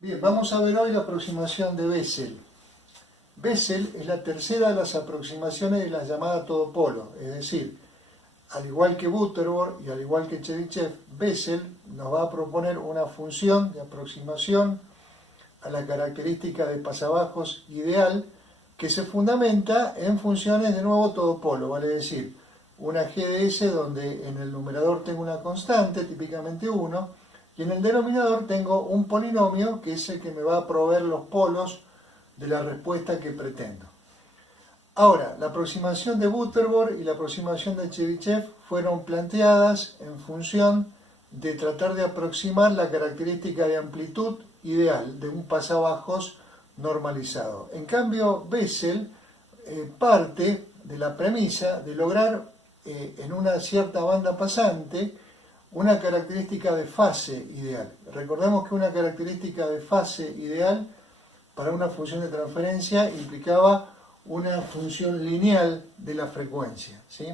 Bien, vamos a ver hoy la aproximación de Bessel. Bessel es la tercera de las aproximaciones de la llamada todo-polo, es decir, al igual que Butterworth y al igual que Chebyshev, Bessel nos va a proponer una función de aproximación a la característica de pasabajos ideal que se fundamenta en funciones de nuevo todo-polo, vale decir, una GDS donde en el numerador tengo una constante, típicamente 1, y en el denominador tengo un polinomio que es el que me va a proveer los polos de la respuesta que pretendo. Ahora, la aproximación de Butterworth y la aproximación de Chebyshev fueron planteadas en función de tratar de aproximar la característica de amplitud ideal de un pasabajos normalizado. En cambio, Bessel parte de la premisa de lograr en una cierta banda pasante una característica de fase ideal. Recordemos que una característica de fase ideal para una función de transferencia implicaba una función lineal de la frecuencia, ¿sí?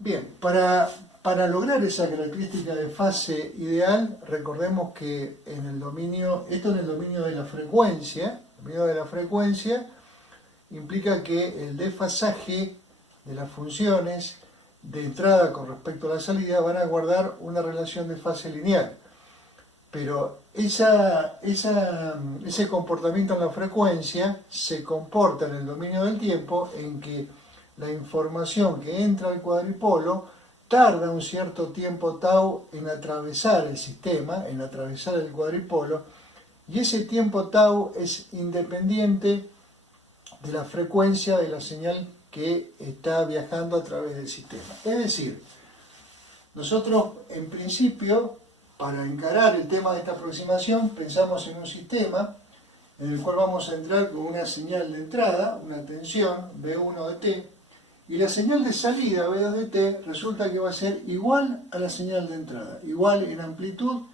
Bien, para lograr esa característica de fase ideal, recordemos que en el dominio, esto en el dominio de la frecuencia, el dominio de la frecuencia implica que el desfasaje de las funciones de entrada con respecto a la salida van a guardar una relación de fase lineal. Pero ese comportamiento en la frecuencia se comporta en el dominio del tiempo en que la información que entra al cuadripolo tarda un cierto tiempo tau en atravesar el sistema, en atravesar el cuadripolo, y ese tiempo tau es independiente de la frecuencia de la señal que está viajando a través del sistema. Es decir, nosotros en principio, para encarar el tema de esta aproximación, pensamos en un sistema en el cual vamos a entrar con una señal de entrada, una tensión B1 de t, y la señal de salida B2 de t resulta que va a ser igual a la señal de entrada, igual en amplitud,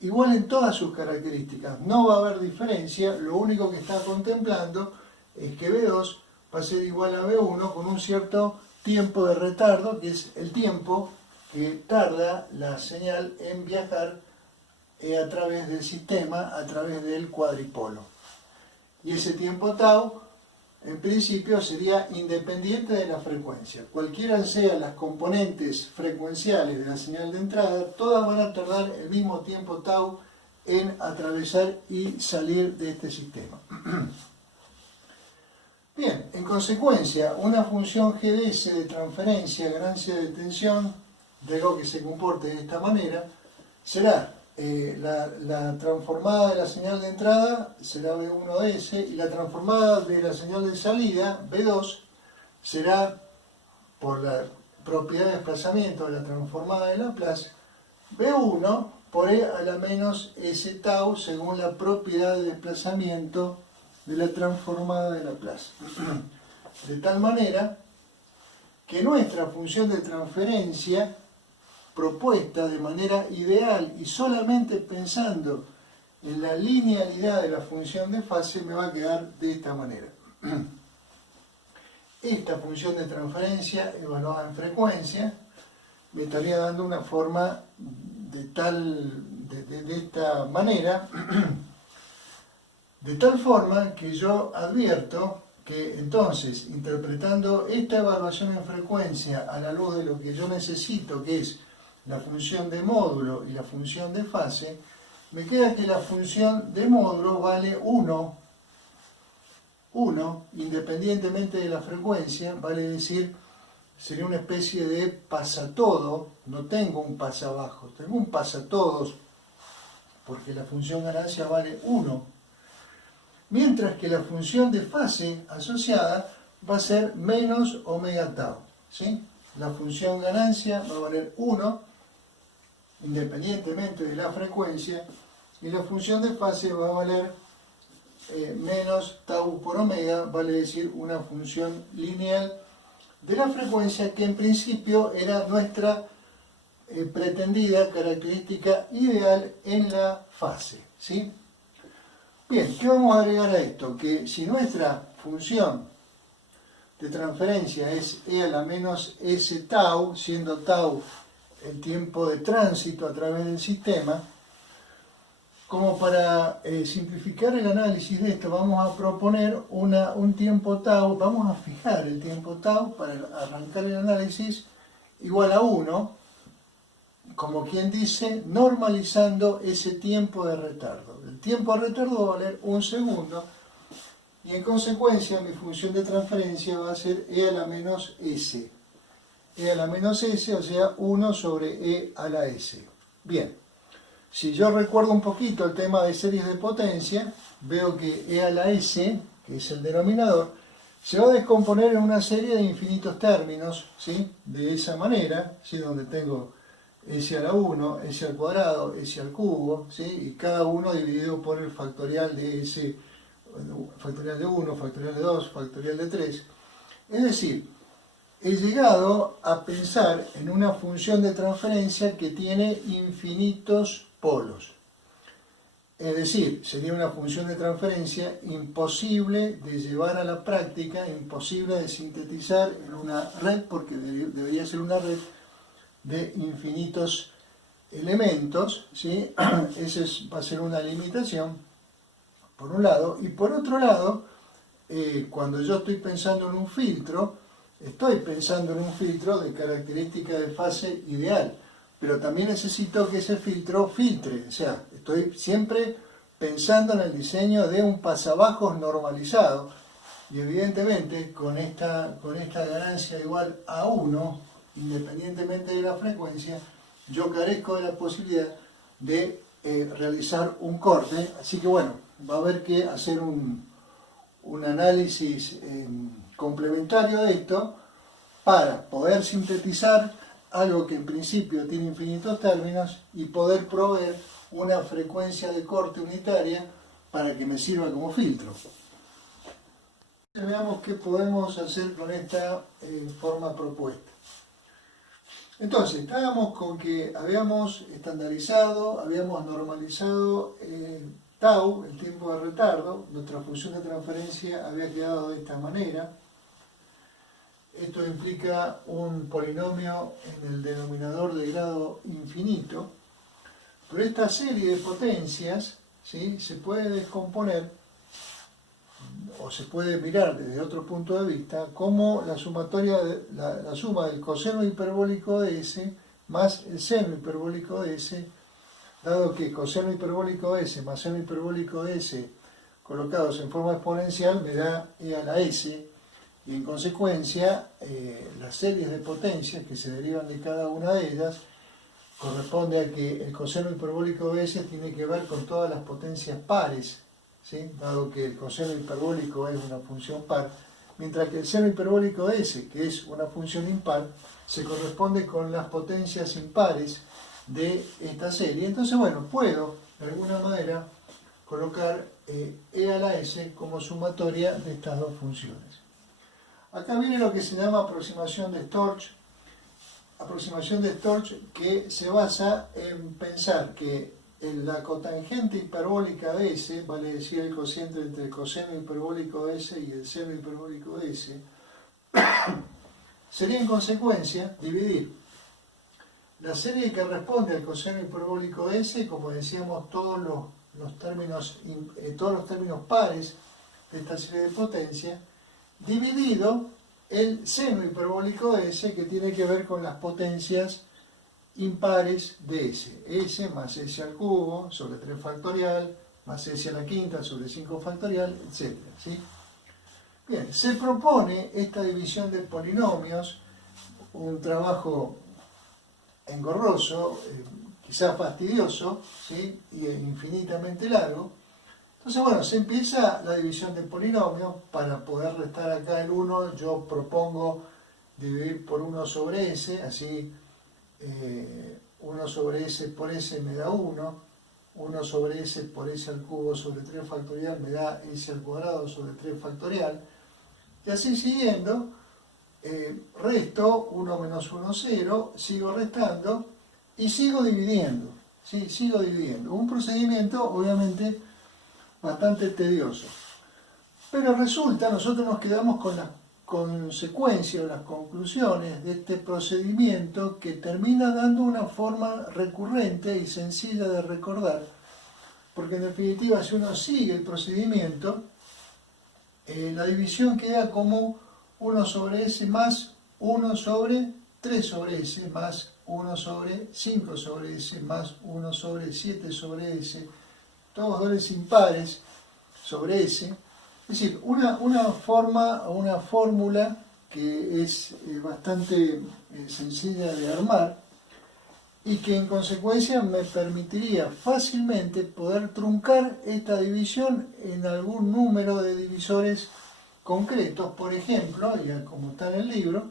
igual en todas sus características. No va a haber diferencia, lo único que está contemplando es que B2 va a ser igual a B1 con un cierto tiempo de retardo, que es el tiempo que tarda la señal en viajar a través del sistema, a través del cuadripolo. Y ese tiempo tau, en principio, sería independiente de la frecuencia. Cualquiera sean las componentes frecuenciales de la señal de entrada, todas van a tardar el mismo tiempo tau en atravesar y salir de este sistema. Bien, en consecuencia, una función GDS de transferencia, ganancia de tensión, de algo que se comporte de esta manera, será la transformada de la señal de entrada será B1 de S y la transformada de la señal de salida, B2, será por la propiedad de desplazamiento de la transformada de Laplace, B1 por E a la menos S tau según la propiedad de desplazamiento de la transformada de Laplace. De tal manera que nuestra función de transferencia propuesta de manera ideal y solamente pensando en la linealidad de la función de fase me va a quedar de esta manera. Esta función de transferencia evaluada en frecuencia me estaría dando una forma de esta manera, de tal forma que yo advierto que entonces, interpretando esta evaluación en frecuencia a la luz de lo que yo necesito, que es la función de módulo y la función de fase, me queda que la función de módulo vale 1, independientemente de la frecuencia, vale decir, sería una especie de pasatodo, no tengo un pasabajo, tengo un pasatodos, porque la función ganancia vale 1, mientras que la función de fase asociada va a ser menos omega tau, ¿sí? La función ganancia va a valer 1, independientemente de la frecuencia, y la función de fase va a valer menos tau por omega, vale decir una función lineal de la frecuencia que en principio era nuestra pretendida característica ideal en la fase, ¿sí? Bien, ¿qué vamos a agregar a esto? Que si nuestra función de transferencia es e a la menos s tau, siendo tau el tiempo de tránsito a través del sistema, como para simplificar el análisis de esto, vamos a proponer un tiempo tau, vamos a fijar el tiempo tau para arrancar el análisis igual a 1, como quien dice, normalizando ese tiempo de retardo. El tiempo de retardo va a valer 1 segundo, y en consecuencia mi función de transferencia va a ser e a la menos s. E a la menos s, o sea, 1 sobre e a la s. Bien, si yo recuerdo un poquito el tema de series de potencia, veo que e a la s, que es el denominador, se va a descomponer en una serie de infinitos términos, ¿sí? De esa manera, ¿sí? Donde tengo s a la 1, s al cuadrado, s al cubo, ¿sí? Y cada uno dividido por el factorial de s, factorial de 1, factorial de 2, factorial de 3. Es decir, he llegado a pensar en una función de transferencia que tiene infinitos polos. Es decir, sería una función de transferencia imposible de llevar a la práctica, imposible de sintetizar en una red, porque debería ser una red de infinitos elementos, ¿sí? Esa va a ser una limitación, por un lado. Y por otro lado, cuando yo estoy pensando en un filtro, estoy pensando en un filtro de característica de fase ideal, pero también necesito que ese filtro filtre, o sea, estoy siempre pensando en el diseño de un pasabajos normalizado, y evidentemente con esta ganancia igual a 1, independientemente de la frecuencia, yo carezco de la posibilidad de realizar un corte, así que bueno, va a haber que hacer un análisis complementario de esto para poder sintetizar algo que en principio tiene infinitos términos y poder proveer una frecuencia de corte unitaria para que me sirva como filtro. Veamos qué podemos hacer con esta forma propuesta. Entonces, estábamos con que habíamos estandarizado, habíamos normalizado tau, el tiempo de retardo. Nuestra función de transferencia había quedado de esta manera. Esto implica un polinomio en el denominador de grado infinito, pero esta serie de potencias, ¿sí?, se puede descomponer o se puede mirar desde otro punto de vista como la sumatoria la suma del coseno hiperbólico de s más el seno hiperbólico de s, dado que coseno hiperbólico de s más seno hiperbólico de s colocados en forma exponencial me da e a la s. Y en consecuencia, las series de potencias que se derivan de cada una de ellas corresponde a que el coseno hiperbólico de s tiene que ver con todas las potencias pares, ¿sí?, dado que el coseno hiperbólico es una función par, mientras que el seno hiperbólico de s, que es una función impar, se corresponde con las potencias impares de esta serie. Entonces, bueno, puedo de alguna manera colocar e a la s como sumatoria de estas dos funciones. Acá viene lo que se llama aproximación de Storch. Aproximación de Storch que se basa en pensar que la cotangente hiperbólica de S, vale decir el cociente entre el coseno hiperbólico de S y el seno hiperbólico de S, sería en consecuencia dividir la serie que responde al coseno hiperbólico de S, como decíamos, todos los términos pares de esta serie de potencia, dividido el seno hiperbólico de S, que tiene que ver con las potencias impares de S. S más S al cubo sobre 3 factorial, más S a la quinta sobre 5 factorial, etc. ¿Sí? Bien, se propone esta división de polinomios, un trabajo engorroso, quizás fastidioso, ¿sí?, y infinitamente largo. Entonces, bueno, se empieza la división de polinomios. Para poder restar acá el 1, yo propongo dividir por 1 sobre s, así 1 sobre s por s me da 1, 1 sobre s por s al cubo sobre 3 factorial me da s al cuadrado sobre 3 factorial, y así siguiendo, resto 1 menos 1, 0, sigo restando y sigo dividiendo, ¿sí? Sigo dividiendo. Un procedimiento, obviamente, bastante tedioso. Pero resulta, nosotros nos quedamos con las consecuencias o las conclusiones de este procedimiento que termina dando una forma recurrente y sencilla de recordar, porque en definitiva si uno sigue el procedimiento, la división queda como 1 sobre S más 1 sobre 3 sobre S más 1 sobre 5 sobre S más 1 sobre 7 sobre S, todos valores impares sobre S. Es decir, una forma o una fórmula que es bastante sencilla de armar y que en consecuencia me permitiría fácilmente poder truncar esta división en algún número de divisores concretos. Por ejemplo, y como está en el libro,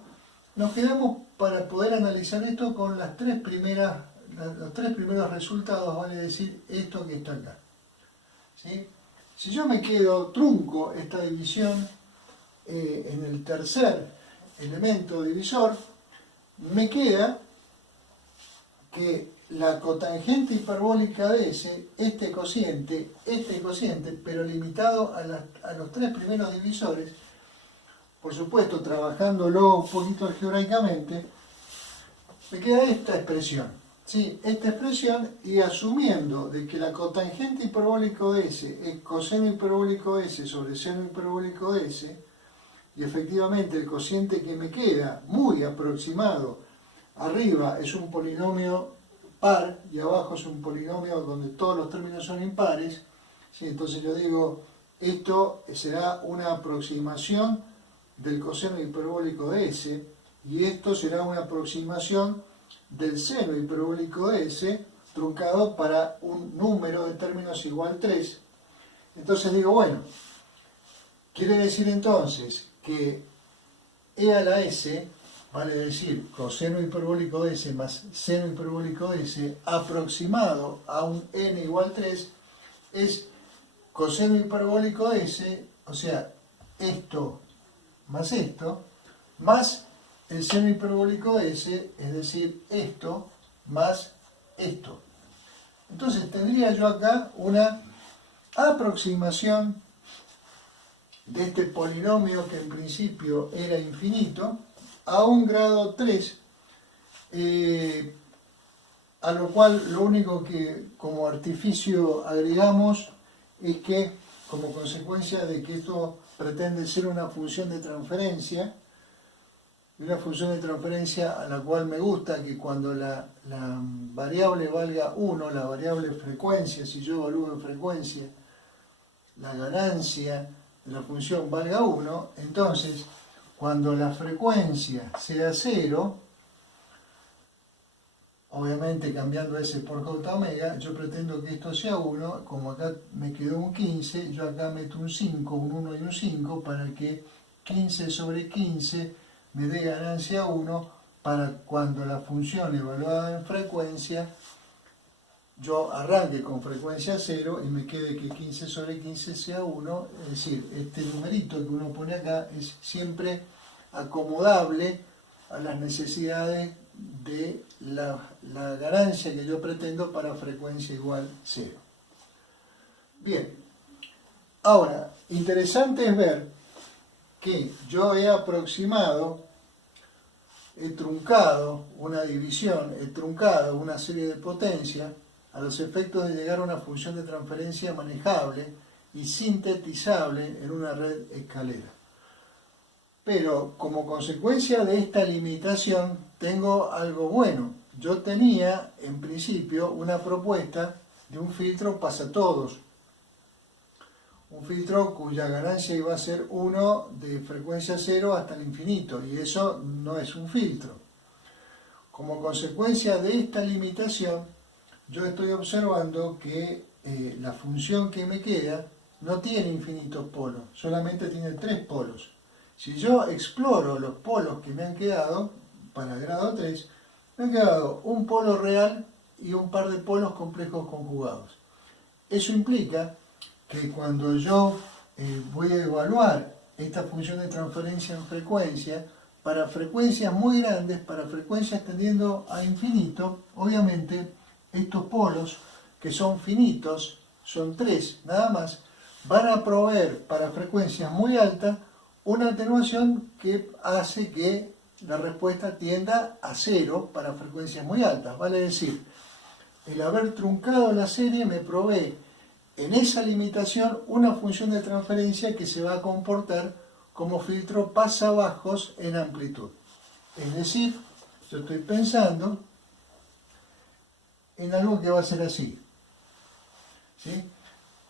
nos quedamos para poder analizar esto con los tres primeros resultados, vale decir, esto que está acá. ¿Sí? Si yo me quedo trunco esta división en el tercer elemento divisor, me queda que la cotangente hiperbólica de S, este cociente, pero limitado a los tres primeros divisores, por supuesto trabajándolo un poquito algebraicamente, me queda esta expresión. ¿Sí? Esta expresión, y asumiendo de que la cotangente hiperbólico de S es coseno hiperbólico de S sobre seno hiperbólico de S, y efectivamente el cociente que me queda, muy aproximado, arriba es un polinomio par y abajo es un polinomio donde todos los términos son impares, ¿sí? Entonces yo digo, esto será una aproximación del coseno hiperbólico de S, y esto será una aproximación del seno hiperbólico de S truncado para un número de términos igual 3. Entonces digo, bueno, quiere decir entonces que E a la S, vale decir coseno hiperbólico de S más seno hiperbólico de S aproximado a un n igual 3 es coseno hiperbólico de S, o sea, esto más el seno hiperbólico de S, es decir, esto más esto. Entonces tendría yo acá una aproximación de este polinomio que en principio era infinito a un grado 3, a lo cual lo único que como artificio agregamos es que, como consecuencia de que esto pretende ser una función de transferencia, a la cual me gusta que cuando la variable valga 1, la variable frecuencia, si yo evalúo en frecuencia, la ganancia de la función valga 1, entonces cuando la frecuencia sea 0, obviamente cambiando S por J omega, yo pretendo que esto sea 1, como acá me quedó un 15, yo acá meto un 5, un 1 y un 5, para que 15 sobre 15 me dé ganancia 1, para cuando la función evaluada en frecuencia, yo arranque con frecuencia 0 y me quede que 15 sobre 15 sea 1, es decir, este numerito que uno pone acá es siempre acomodable a las necesidades de la ganancia que yo pretendo para frecuencia igual 0. Bien, ahora, interesante es ver que yo he truncado una división, he truncado una serie de potencias a los efectos de llegar a una función de transferencia manejable y sintetizable en una red escalera. Pero como consecuencia de esta limitación tengo algo bueno. Yo tenía en principio una propuesta de un filtro pasatodos, un filtro cuya ganancia iba a ser 1 de frecuencia 0 hasta el infinito, y eso no es un filtro. Como consecuencia de esta limitación, yo estoy observando que la función que me queda no tiene infinitos polos, solamente tiene 3 polos. Si yo exploro los polos que me han quedado, para grado 3, me han quedado un polo real y un par de polos complejos conjugados. Eso implica que cuando yo voy a evaluar esta función de transferencia en frecuencia, para frecuencias muy grandes, para frecuencias tendiendo a infinito, obviamente estos polos, que son finitos, son 3 nada más, van a proveer para frecuencias muy altas una atenuación que hace que la respuesta tienda a 0 para frecuencias muy altas. Vale decir, el haber truncado la serie me provee en esa limitación una función de transferencia que se va a comportar como filtro pasabajos en amplitud. Es decir, yo estoy pensando en algo que va a ser así, ¿sí?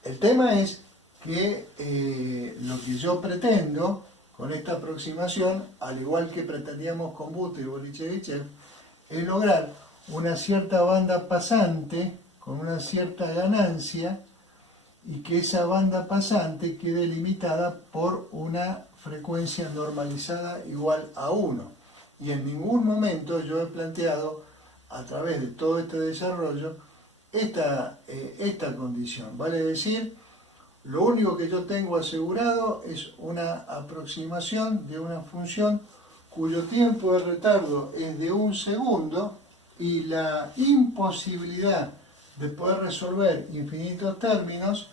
El tema es que lo que yo pretendo con esta aproximación, al igual que pretendíamos con Butterworth y Chebyshev, es lograr una cierta banda pasante con una cierta ganancia y que esa banda pasante quede limitada por una frecuencia normalizada igual a 1. Y en ningún momento yo he planteado, a través de todo este desarrollo, esta condición. Vale decir, lo único que yo tengo asegurado es una aproximación de una función cuyo tiempo de retardo es de 1 segundo y la imposibilidad de poder resolver infinitos términos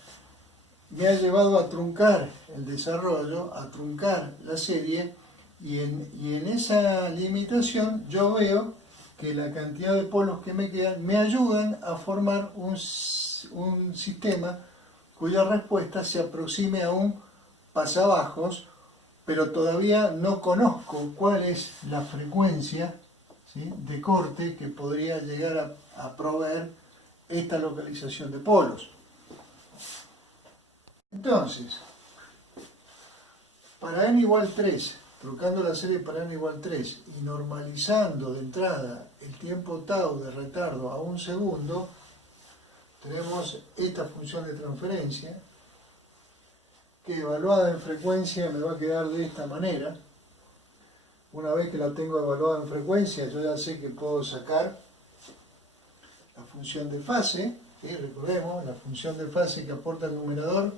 me ha llevado a truncar el desarrollo, a truncar la serie, y en esa limitación yo veo que la cantidad de polos que me quedan me ayudan a formar un sistema cuya respuesta se aproxime a un pasabajos, pero todavía no conozco cuál es la frecuencia, ¿sí?, de corte que podría llegar a proveer esta localización de polos. Entonces, para n igual 3, trucando la serie para n igual 3 y normalizando de entrada el tiempo tau de retardo a 1 segundo, tenemos esta función de transferencia que, evaluada en frecuencia, me va a quedar de esta manera. Una vez que la tengo evaluada en frecuencia, yo ya sé que puedo sacar la función de fase, que recordemos, la función de fase que aporta el numerador,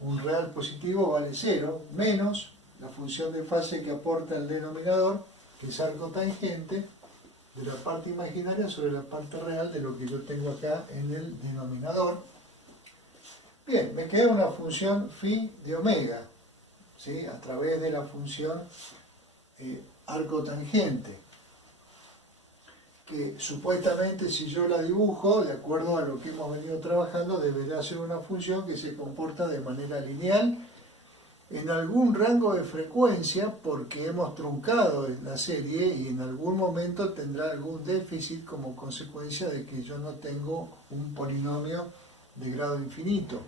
un real positivo vale 0, menos la función de fase que aporta el denominador, que es arco tangente, de la parte imaginaria sobre la parte real de lo que yo tengo acá en el denominador. Bien, me queda una función phi de omega, ¿sí?, a través de la función arco tangente, que supuestamente, si yo la dibujo, de acuerdo a lo que hemos venido trabajando, debería ser una función que se comporta de manera lineal en algún rango de frecuencia, porque hemos truncado la serie y en algún momento tendrá algún déficit como consecuencia de que yo no tengo un polinomio de grado infinito,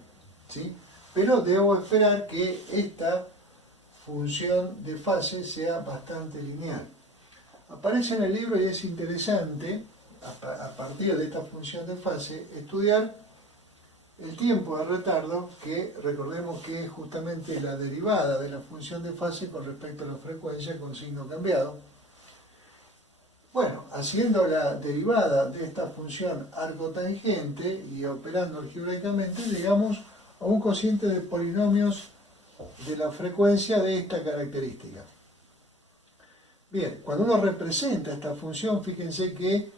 ¿sí? Pero debo esperar que esta función de fase sea bastante lineal. Aparece en el libro y es interesante, a partir de esta función de fase, estudiar el tiempo de retardo, que recordemos que es justamente la derivada de la función de fase con respecto a la frecuencia con signo cambiado. Bueno, haciendo la derivada de esta función arco tangente y operando algebraicamente, llegamos a un cociente de polinomios de la frecuencia de esta característica. Bien, cuando uno representa esta función, fíjense que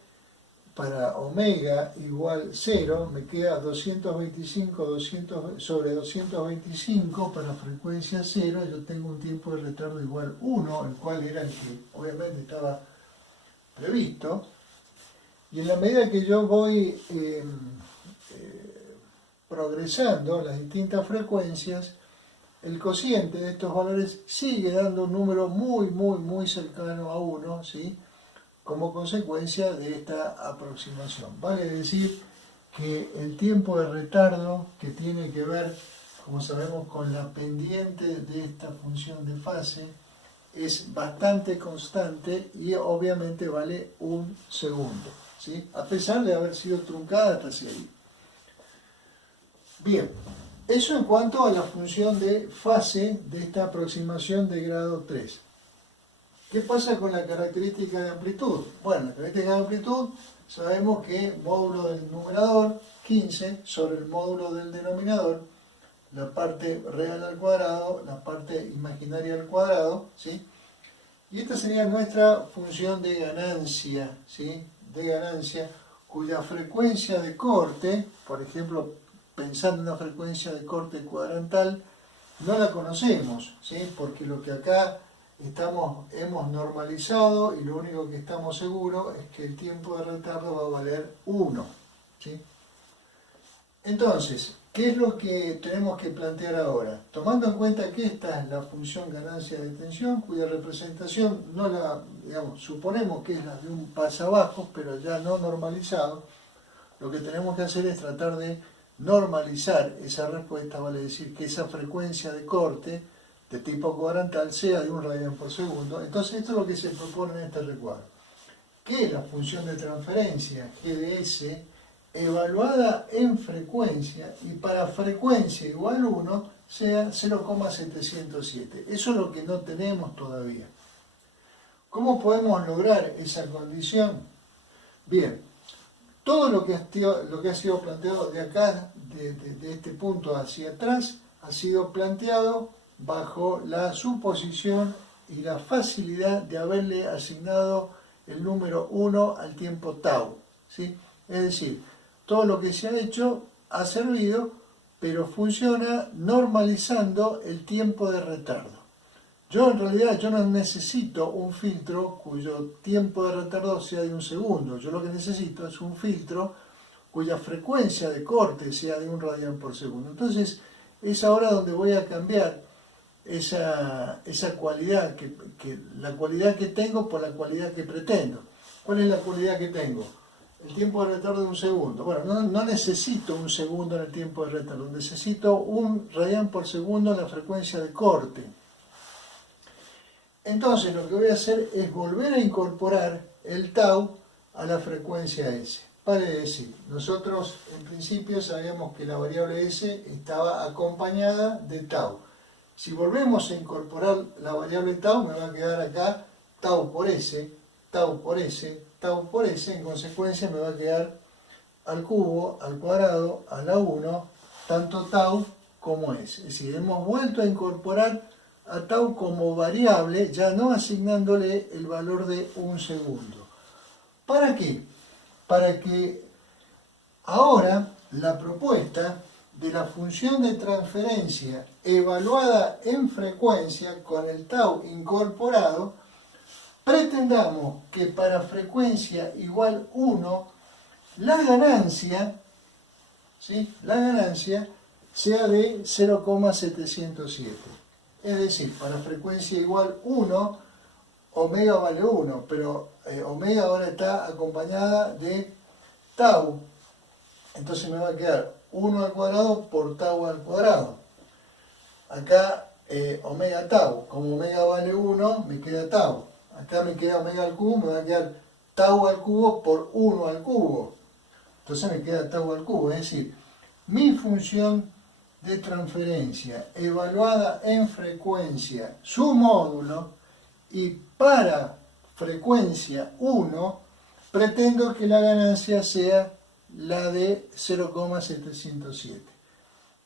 para omega igual 0 me queda 225 sobre 225 para frecuencia 0, yo tengo un tiempo de retardo igual 1, el cual era el que obviamente estaba previsto, y en la medida que yo voy progresando las distintas frecuencias, el cociente de estos valores sigue dando un número muy cercano a 1, ¿sí?, como consecuencia de esta aproximación. Vale decir que el tiempo de retardo, que tiene que ver, como sabemos, con la pendiente de esta función de fase, es bastante constante y obviamente vale 1 segundo, ¿sí?, a pesar de haber sido truncada esta serie. Bien, eso en cuanto a la función de fase de esta aproximación de grado 3. ¿Qué pasa con la característica de amplitud? Bueno, la característica de amplitud, sabemos que módulo del numerador, 15, sobre el módulo del denominador, la parte real al cuadrado, la parte imaginaria al cuadrado, ¿sí? Y esta sería nuestra función de ganancia, ¿sí?, de ganancia, cuya frecuencia de corte, por ejemplo, pensando en una frecuencia de corte cuadrantal, no la conocemos, ¿sí?, porque lo que acá hemos normalizado y lo único que estamos seguros es que el tiempo de retardo va a valer 1, ¿sí? Entonces, ¿Qué es lo que tenemos que plantear ahora? Tomando en cuenta que esta es la función ganancia de tensión, cuya representación no la, digamos, suponemos que es la de un pasabajos, pero ya no normalizado, lo que tenemos que hacer es tratar de normalizar esa respuesta, vale decir que esa frecuencia de corte de tipo cuadrantal sea de 1 radian por segundo. Entonces esto es lo que se propone en este recuadro, que la función de transferencia G de S evaluada en frecuencia y para frecuencia igual 1 sea 0,707. Eso es lo que no tenemos todavía. ¿Cómo podemos lograr esa condición? Bien, todo lo que ha sido planteado de acá, de este punto hacia atrás, ha sido planteado bajo la suposición y la facilidad de haberle asignado el número 1 al tiempo tau, ¿sí? Es decir, todo lo que se ha hecho ha servido, pero funciona normalizando el tiempo de retardo. Yo en realidad no necesito un filtro cuyo tiempo de retardo sea de 1 segundo. Yo lo que necesito es un filtro cuya frecuencia de corte sea de 1 radian por segundo. Entonces es ahora donde voy a cambiar esa cualidad, la cualidad que tengo por la cualidad que pretendo. ¿Cuál es la cualidad que tengo? El tiempo de retardo de 1 segundo. Bueno, no necesito 1 segundo en el tiempo de retardo, necesito 1 radian por segundo en la frecuencia de corte. Entonces lo que voy a hacer es volver a incorporar el tau a la frecuencia S. Vale decir, nosotros en principio sabíamos que la variable S estaba acompañada de tau. Si volvemos a incorporar la variable tau, me va a quedar acá tau por S, tau por S, tau por S, en consecuencia me va a quedar al cubo, al cuadrado, a la 1, tanto tau como S. Es decir, hemos vuelto a incorporar a tau como variable, ya no asignándole el valor de 1 segundo. ¿Para qué? Para que ahora la propuesta de la función de transferencia evaluada en frecuencia con el tau incorporado, pretendamos que para frecuencia igual 1, la ganancia, ¿sí?, la ganancia sea de 0,707. Es decir, para frecuencia igual 1, omega vale 1, pero omega ahora está acompañada de tau. Entonces me va a quedar 1 al cuadrado por tau al cuadrado. Acá omega tau, como omega vale 1, me queda tau. Acá me queda omega al cubo, me va a quedar tau al cubo por 1 al cubo. Entonces me queda tau al cubo, es decir, mi función de transferencia evaluada en frecuencia, su módulo, y para frecuencia 1, pretendo que la ganancia sea la de 0,707.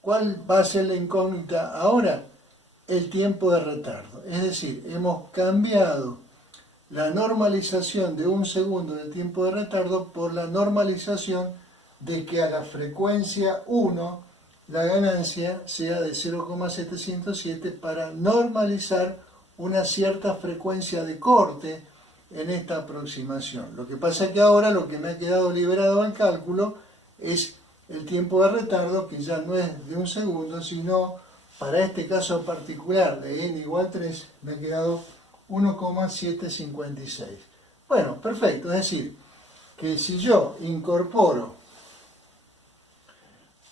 ¿Cuál va a ser la incógnita ahora? El tiempo de retardo. Es decir, hemos cambiado la normalización de 1 segundo del tiempo de retardo por la normalización de que a la frecuencia 1 la ganancia sea de 0,707 para normalizar una cierta frecuencia de corte en esta aproximación. Lo que pasa es que ahora lo que me ha quedado liberado al cálculo es el tiempo de retardo, que ya no es de 1 segundo, sino para este caso particular de n igual 3, me ha quedado 1,756. Bueno, perfecto, es decir, que si yo incorporo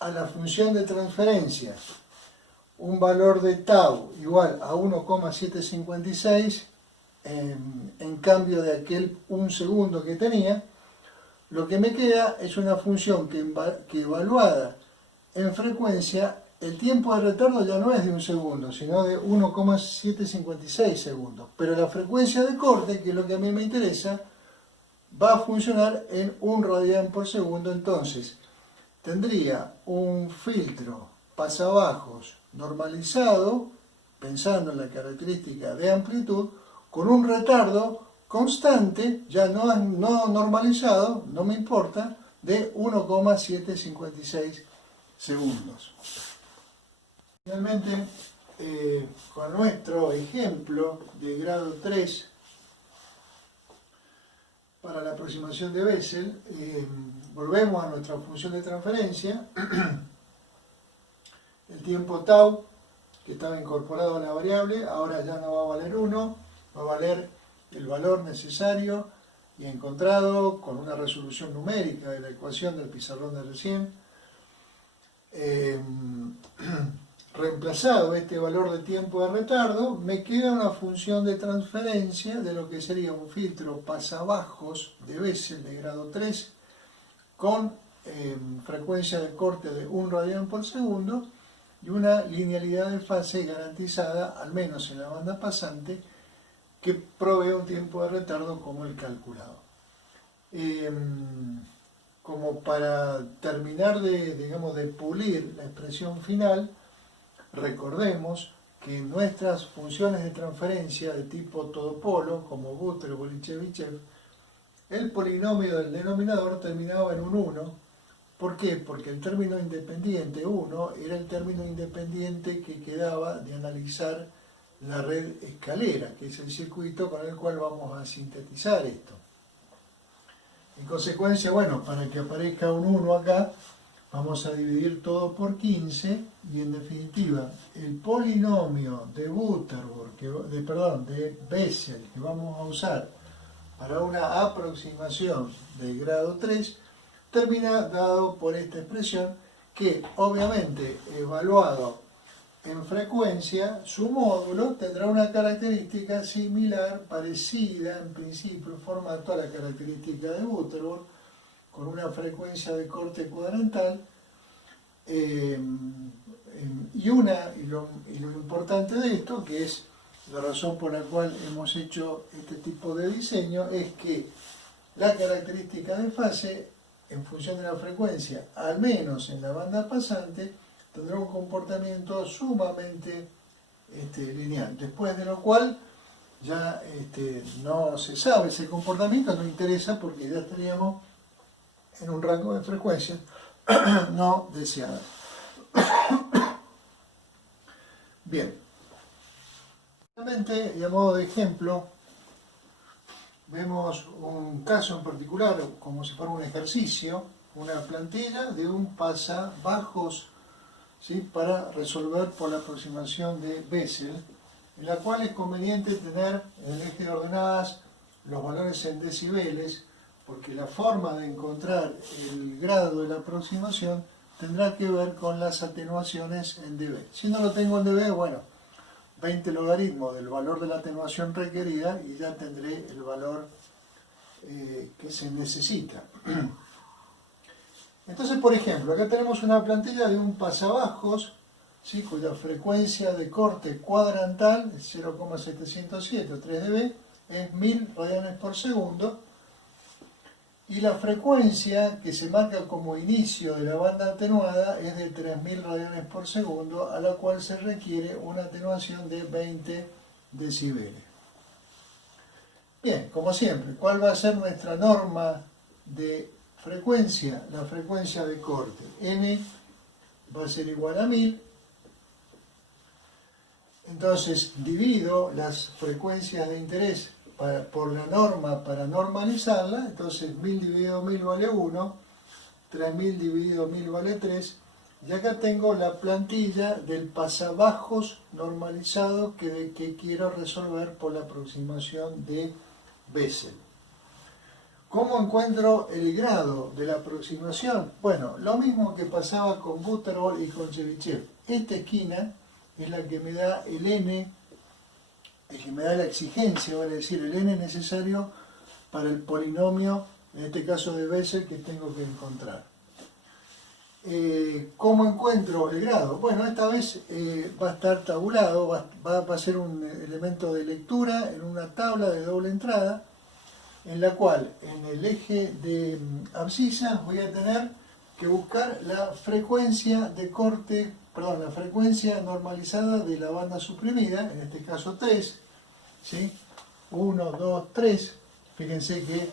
a la función de transferencia un valor de tau igual a 1,756, en cambio de aquel 1 segundo que tenía, lo que me queda es una función que evaluada en frecuencia, el tiempo de retardo ya no es de 1 segundo, sino de 1,756 segundos. Pero la frecuencia de corte, que es lo que a mí me interesa, va a funcionar en 1 radian por segundo. Entonces, tendría un filtro pasabajos normalizado, pensando en la característica de amplitud, con un retardo constante, ya no normalizado, no me importa, de 1,756 segundos. Finalmente, con nuestro ejemplo de grado 3 para la aproximación de Bessel, volvemos a nuestra función de transferencia El tiempo tau, que estaba incorporado a la variable, ahora ya no va a valer 1, va a valer el valor necesario y encontrado con una resolución numérica de la ecuación del pizarrón de recién. Reemplazado este valor de tiempo de retardo, me queda una función de transferencia de lo que sería un filtro pasabajos de Bessel de grado 3 con frecuencia de corte de 1 radian por segundo y una linealidad de fase garantizada, al menos en la banda pasante, que provee un tiempo de retardo como el calculado. Como para terminar de pulir la expresión final, recordemos que nuestras funciones de transferencia de tipo todopolo, como Butterworth y Chebyshev, el polinomio del denominador terminaba en un 1. ¿Por qué? Porque el término independiente 1 era el término independiente que quedaba de analizar la red escalera, que es el circuito con el cual vamos a sintetizar esto. En consecuencia, bueno, para que aparezca un 1 acá, vamos a dividir todo por 15 y en definitiva el polinomio de Butterworth, de Bessel, que vamos a usar para una aproximación de grado 3, termina dado por esta expresión que obviamente evaluado en frecuencia, su módulo tendrá una característica similar, parecida en principio en formato a la característica de Butterworth, con una frecuencia de corte cuadrantal y lo importante de esto, que es la razón por la cual hemos hecho este tipo de diseño, es que la característica de fase, en función de la frecuencia, al menos en la banda pasante, tendrá un comportamiento sumamente lineal, después de lo cual ya no se sabe ese comportamiento, no interesa porque ya estaríamos en un rango de frecuencias no deseadas. Bien, realmente, y a modo de ejemplo, vemos un caso en particular, como si fuera un ejercicio, una plantilla de un pasabajos, ¿sí?, para resolver por la aproximación de Bessel, en la cual es conveniente tener en el eje de ordenadas los valores en decibeles, porque la forma de encontrar el grado de la aproximación tendrá que ver con las atenuaciones en dB. Si no lo tengo en dB, bueno, 20 logaritmos del valor de la atenuación requerida y ya tendré el valor que se necesita. Entonces, por ejemplo, acá tenemos una plantilla de un pasabajos, ¿sí?, cuya frecuencia de corte cuadrantal es 0,707 o 3 dB, es 1000 radianes por segundo, y la frecuencia que se marca como inicio de la banda atenuada es de 3000 radianes por segundo, a la cual se requiere una atenuación de 20 decibeles. Bien, como siempre, ¿cuál va a ser nuestra norma de frecuencia? La frecuencia de corte. N va a ser igual a 1000. Entonces divido las frecuencias de interés por la norma para normalizarla. Entonces 1000 dividido 1000 vale 1, 3000 dividido 1000 vale 3. Y acá tengo la plantilla del pasabajos normalizado que quiero resolver por la aproximación de Bessel. ¿Cómo encuentro el grado de la aproximación? Bueno, lo mismo que pasaba con Butterworth y con Chebyshev. Esta esquina es la que me da el n, el que me da la exigencia, vale decir, el n necesario para el polinomio, en este caso de Bessel, que tengo que encontrar. ¿Cómo encuentro el grado? Bueno, esta vez va a estar tabulado, va a ser un elemento de lectura en una tabla de doble entrada, en la cual en el eje de abscisas voy a tener que buscar la frecuencia de corte, perdón, la frecuencia normalizada de la banda suprimida, en este caso 3, ¿sí? 1, 2, 3. Fíjense que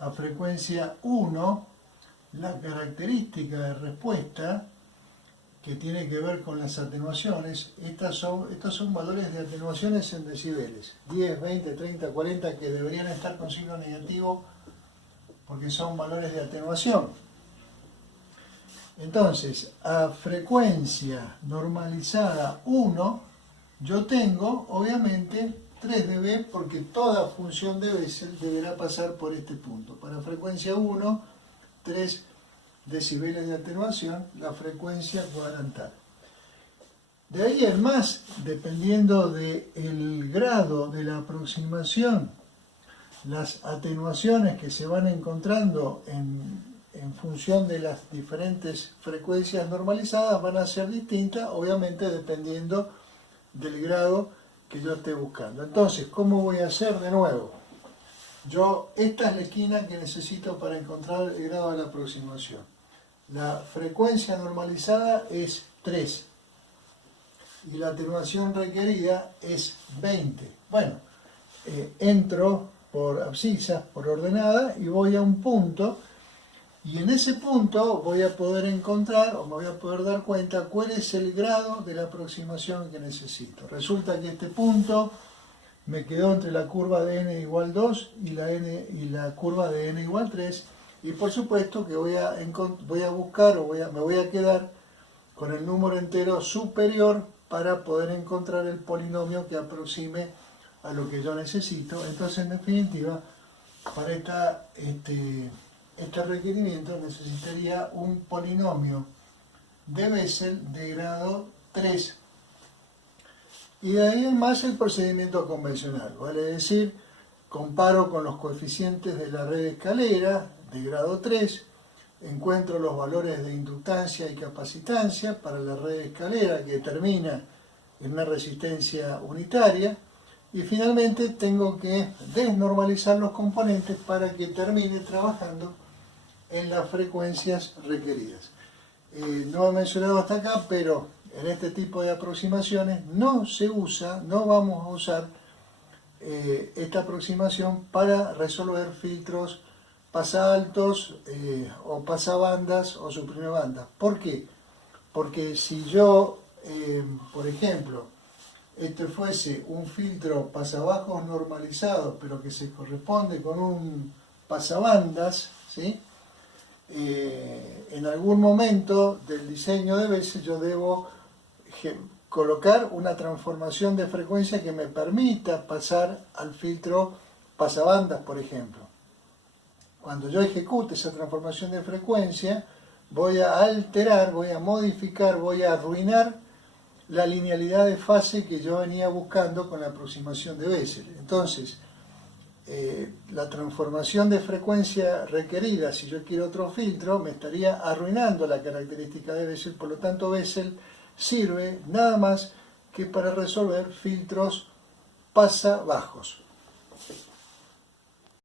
a frecuencia 1, la característica de respuesta que tiene que ver con las atenuaciones, estos son valores de atenuaciones en decibeles, 10, 20, 30, 40, que deberían estar con signo negativo porque son valores de atenuación. Entonces, a frecuencia normalizada 1, yo tengo, obviamente, 3 dB, porque toda función de Bessel deberá pasar por este punto. Para frecuencia 1, 3 decibeles de atenuación, la frecuencia cuadrantal. De ahí en más, dependiendo del grado de la aproximación, las atenuaciones que se van encontrando en función de las diferentes frecuencias normalizadas van a ser distintas, obviamente dependiendo del grado que yo esté buscando. Entonces, ¿cómo voy a hacer de nuevo? Esta es la esquina que necesito para encontrar el grado de la aproximación. La frecuencia normalizada es 3 y la atenuación requerida es 20. Bueno, entro por abscisas, por ordenada, y voy a un punto, y en ese punto voy a poder encontrar, o me voy a poder dar cuenta, cuál es el grado de la aproximación que necesito. Resulta que este punto me quedó entre la curva de n igual 2 y la curva de n igual 3, y por supuesto que voy a buscar, me voy a quedar con el número entero superior para poder encontrar el polinomio que aproxime a lo que yo necesito. Entonces, en definitiva, para este requerimiento necesitaría un polinomio de Bessel de grado 3. Y de ahí en más el procedimiento convencional, vale decir, comparo con los coeficientes de la red escalera de grado 3, encuentro los valores de inductancia y capacitancia para la red escalera que termina en una resistencia unitaria, y finalmente tengo que desnormalizar los componentes para que termine trabajando en las frecuencias requeridas. No he mencionado hasta acá, pero en este tipo de aproximaciones no vamos a usar esta aproximación para resolver filtros pasaltos o pasabandas o suprimebandas. ¿Por qué? Porque si yo, por ejemplo, este fuese un filtro pasabajos normalizado, pero que se corresponde con un pasabandas, ¿sí? En algún momento del diseño de Bessel yo debo colocar una transformación de frecuencia que me permita pasar al filtro pasabandas, por ejemplo. Cuando yo ejecute esa transformación de frecuencia, voy a alterar, voy a modificar, voy a arruinar la linealidad de fase que yo venía buscando con la aproximación de Bessel. Entonces, la transformación de frecuencia requerida, si yo quiero otro filtro, me estaría arruinando la característica de Bessel. Por lo tanto, Bessel sirve nada más que para resolver filtros pasabajos.